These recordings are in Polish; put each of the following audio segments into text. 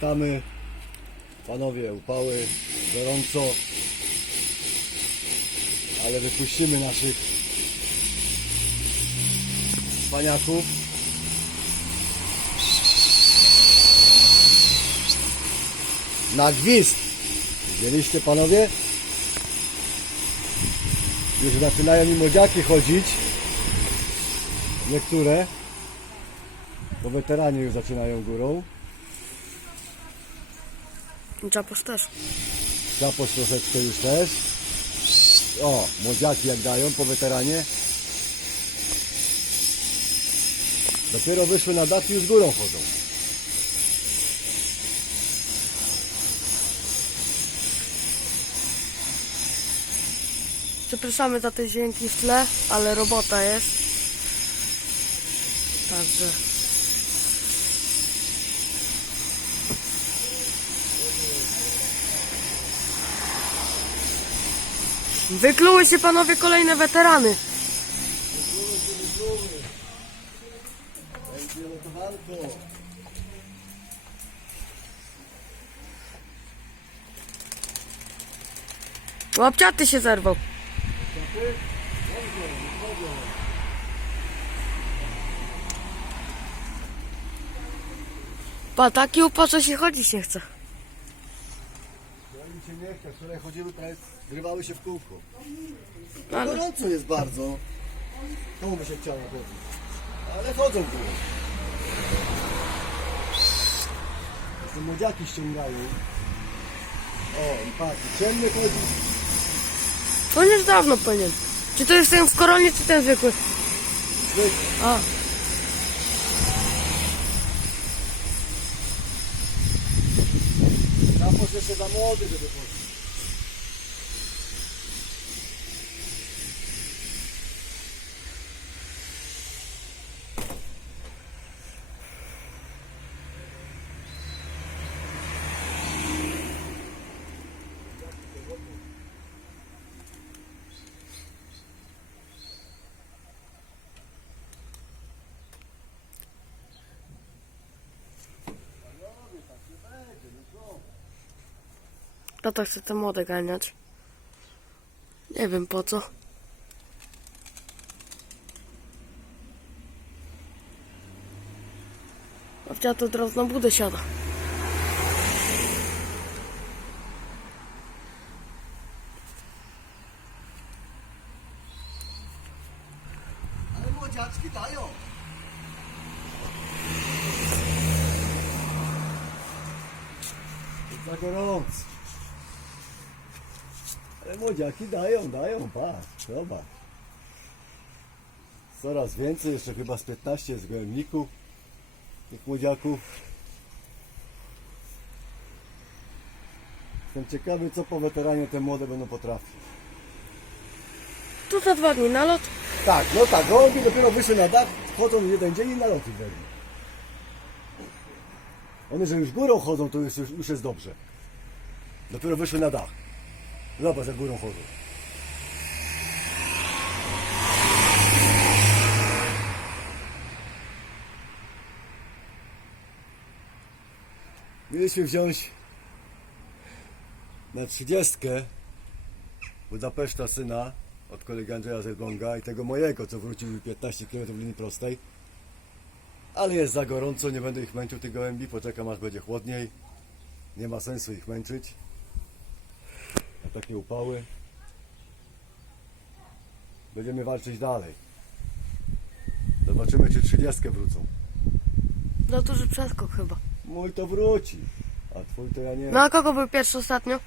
Witamy. Panowie, upały, gorąco. Ale wypuścimy naszych cwaniaków. Na gwizd. Widzieliście panowie? Już zaczynają mi młodziaki chodzić. Niektóre. Bo weteranie już zaczynają górą. Czapos też. Zapoś troszeczkę już też. O, młodziaki jak dają po weteranie. Dopiero wyszły na dach i już górą chodzą. Przepraszamy za te dźwięki w tle, ale robota jest. Także. Wykluły się panowie kolejne weterany. Będzie lotowanko. Łapciaty się zerwał. Pa, taki upał, co się chodzić nie chce. Chce. Wczoraj chodziły, prawie zgrywały się w kółko. Ale- Gorąco jest bardzo. Komu by się chciało chodzić? Ale chodzą górą. Te młodziaki ściągają. O, i patrz, ciemny chodzi. To już dawno powinien. Czy to jest ten w koronie, czy ten zwykły? Zwykły. A, Zapos jeszcze za młody, żeby chodzić. Tata chce te młode ganiać. Nie wiem po co. Babcia to teraz na budę siada. Ale młodziaczki dają. Za gorąco. Ale młodziaki dają, dają, patrz, zobacz. Coraz więcej, jeszcze chyba z 15 z gołębników tych młodziaków. Jestem ciekawy, co po weteranie te młode będą potrafić. Tu za dwa dni nalot. Tak, no tak, gołębie dopiero wyszły na dach, chodzą jeden dzień i na wezmą. One, że już górą chodzą, to już, już jest dobrze. Dopiero wyszły na dach. Zobacz, jak górą chodzą. Mieliśmy wziąć na trzydziestkę Budapeszta syna od kolegi Andrzeja Zelgonga i tego mojego, co wrócił 15 km linii prostej. Ale jest za gorąco, nie będę ich męczył tych gołębi, poczekam aż będzie chłodniej. Nie ma sensu ich męczyć. Na takie upały. Będziemy walczyć dalej. Zobaczymy, czy 30 wrócą. Za duży przeskok chyba. Mój to wróci, a twój to ja nie No a kogo był pierwszy ostatnio?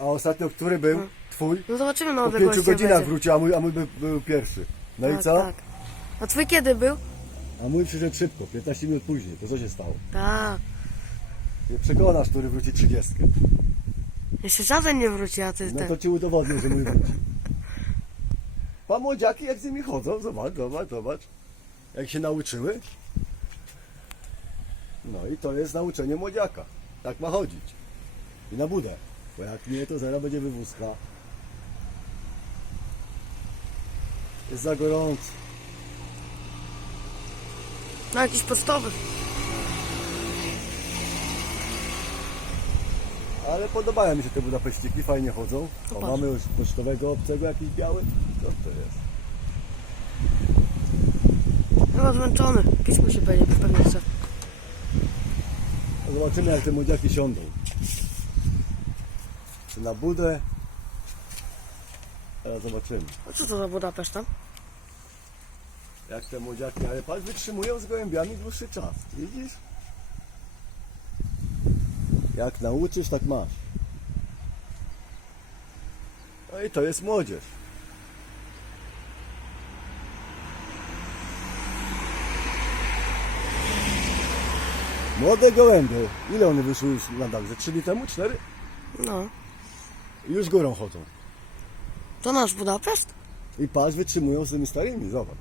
A ostatnio, który był? Twój? No zobaczymy na Po odległości. pięciu jak godzinach będzie. wrócił, a mój, a mój był, był pierwszy. No i Tak, co? Tak. A twój kiedy był? A mój przyszedł szybko, 15 minut później. To co się stało? Tak. Nie przekonasz, który wróci 30. Jeszcze żaden nie wróci, a ty No ten. to ci udowodnię, że mój wróci. Pan młodziaki jak z nimi chodzą, zobacz, zobacz, zobacz. Jak się nauczyły. No i to jest nauczenie młodziaka. Tak ma chodzić. I na budę. Bo jak nie, to zaraz będzie wywózka. Jest za gorąco. No jakiś podstawowy. Ale podobają mi się te Budapeściki, fajnie chodzą. O, mamy już pocztowego obcego jakiś biały. Co to jest? Chyba zmęczony. Pić mu się będzie, pewnie chce. No zobaczymy jak te młodziaki siądą. Czy na budę? Teraz zobaczymy. A co to za Budapeszt tam? Jak te młodziaki, ale patrz, wytrzymują z gołębiami dłuższy czas. Widzisz? Jak nauczysz, tak masz. No i to jest młodzież. Młode gołębie. Ile one wyszły już na dach? Ze 3 dni temu? 4? No. Już górą chodzą. To nasz Budapeszt? I patrz, wytrzymują z tymi starymi, zobacz.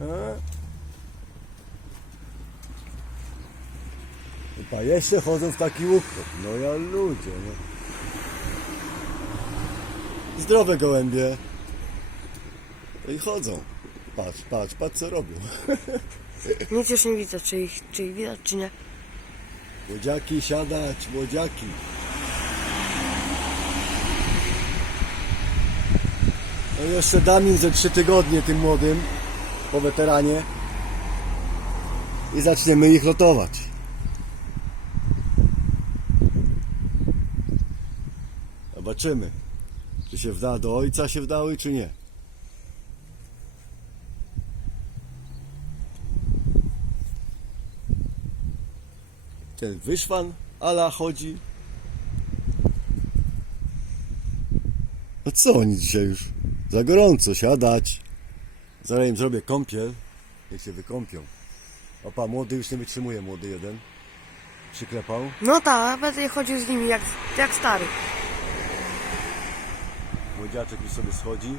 E? Pa, jeszcze chodzą w taki łupkot. No ja ludzie, no. Zdrowe gołębie. I chodzą. Patrz, patrz, patrz co robią. Nic już nie widzę, czy ich, czy ich widać, czy nie. Młodziaki siadać, młodziaki. No i jeszcze dam im ze trzy tygodnie tym młodym, po weteranie. I zaczniemy ich lotować. Zobaczymy, czy się wda do ojca się wdały, czy nie. Ten wyszwan ala chodzi. No co oni dzisiaj już? Za gorąco, siadać. Zaraz im zrobię kąpiel. Niech się wykąpią. Opa, młody już nie wytrzymuje, młody jeden. Przyklepał. No tak, będę chodził z nimi jak, jak stary. Młodziaczek już sobie schodzi.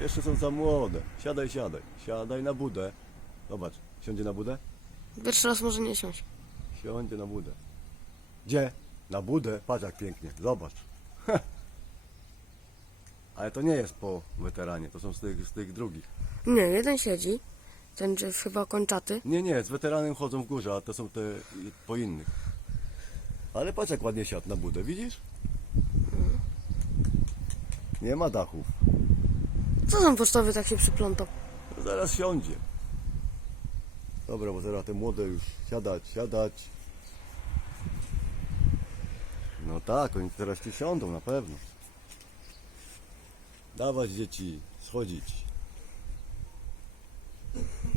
Jeszcze są za młode. Siadaj, siadaj. Siadaj na budę. Zobacz, siądzie na budę? Pierwszy raz może nie siąść. Siądzie na budę. Gdzie? Na budę? Patrz jak pięknie. Zobacz. Ale to nie jest po weteranie, to są z tych, z tych drugich. Nie, jeden siedzi. Ten że chyba kończaty. Nie, nie, z weteranem chodzą w górze, a to są te po innych. Ale patrz jak ładnie siadł na budę, widzisz? Nie ma dachów. Co ten pocztowy tak się przyplątał? No zaraz siądzie. Dobra, bo zaraz te młode już siadać, siadać. No tak, oni teraz ci siądą na pewno. Dawać dzieci, schodzić.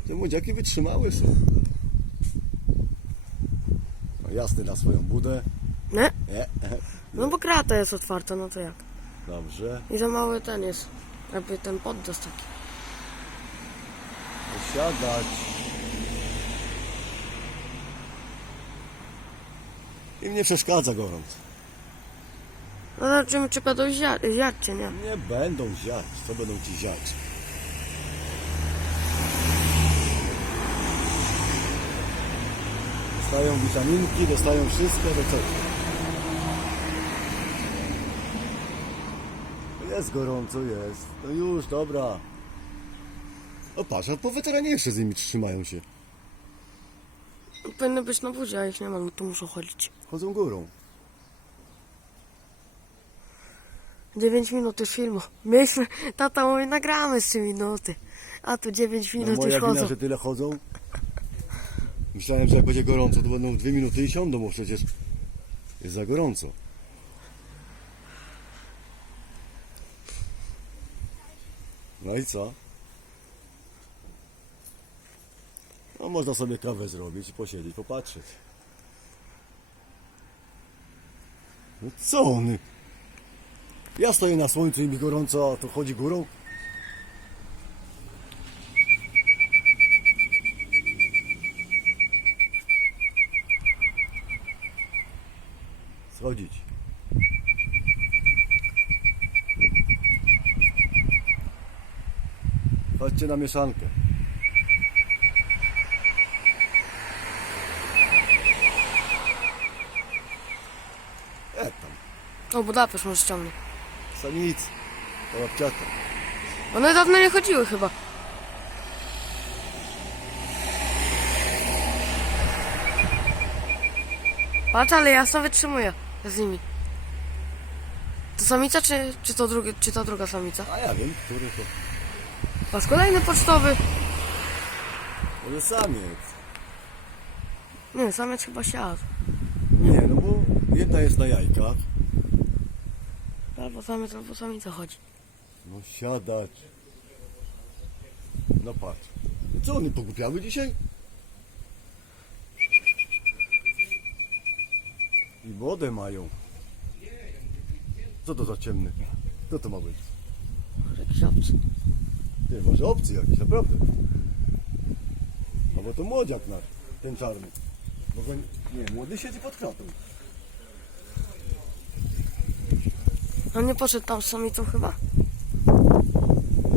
Te młodziaki wytrzymały są. No jasny na swoją budę. Nie? Nie, No bo krata jest otwarta, no to jak? Dobrze. I za mały ten jest. Jakby ten poddos taki. Siadać. Im nie przeszkadza gorąco. No zobaczymy, czy będą zjadł, czy nie. Nie będą ziać. Co będą ci ziać? Dostają witaminki, dostają wszystko, to co? Jest gorąco, jest. No już, dobra. O patrz, a po weteranie jeszcze z nimi trzymają się. Powinny być na budzie, a ich nie ma, no to muszą chodzić. Chodzą górą. 9 minut już filmu. Myśmy, tata mówi, nagramy z 3 minuty. A tu 9 No minut moja już wina, chodzą. że tyle chodzą. Myślałem, że jak będzie gorąco, to będą dwie minuty i siądą, bo przecież jest za gorąco. No i co? No można sobie kawę zrobić i posiedzieć, popatrzeć. No co on? Ja stoję na słońcu i mi gorąco, a to chodzi górą? Schodzić. Chodźcie na mieszankę. Jak tam? O, Budapeszt może ściągnie. Samicy. To babciata. One dawno nie chodziły chyba. Patrz, ale jasno wytrzymuję z nimi. To samica, czy, czy, to, drugie, czy to druga samica? A ja wiem, który to. Patrz, kolejny pocztowy. Może samiec. Nie, samiec chyba siadł. Nie, no bo jedna jest na jajkach. Albo samiec, albo samica chodzi. No siadać. No patrz. Co one pogłupiały dzisiaj? I wodę mają. Co to za ciemny? Co to ma być? Jakiś obcy. Ty, może obcy jakiś, naprawdę. Albo to młodziak nasz, ten czarny. Bo go, nie, młody siedzi pod kratą. On nie poszedł tam z samicą chyba?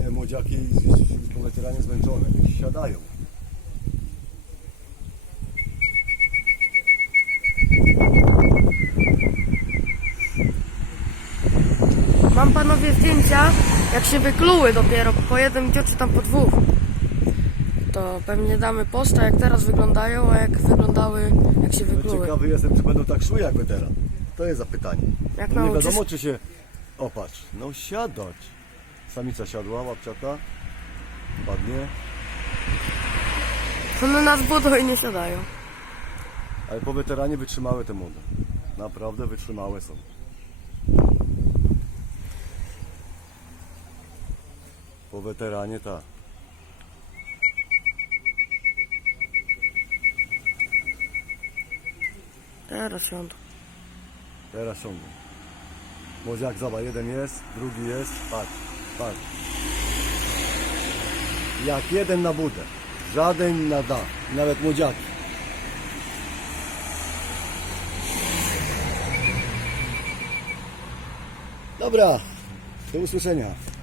Nie, młodziaki z- z- po weteranie zmęczone, już siadają. Mam panowie zdjęcia, jak się wykluły dopiero, po jednym dniu czy tam po dwóch. To pewnie damy posta, jak teraz wyglądają, a jak wyglądały, jak się No, wykluły. ciekawy jestem, czy będą tak szły jak weteran. To jest zapytanie. Jak No nie nauczysz- wiadomo, czy się... Opatrz, no siadać. Samica siadła, łapciaka. Ładnie. One nas budą i nie siadają. Ale po weteranie wytrzymały te młode. Naprawdę wytrzymałe są. Po weteranie tak. Teraz siądą. Teraz ciągną. Młodziak, zobacz, jeden jest, drugi jest. Patrz, patrz. Jak jeden na budę. Żaden na da. Nawet młodziaki. Dobra, do usłyszenia.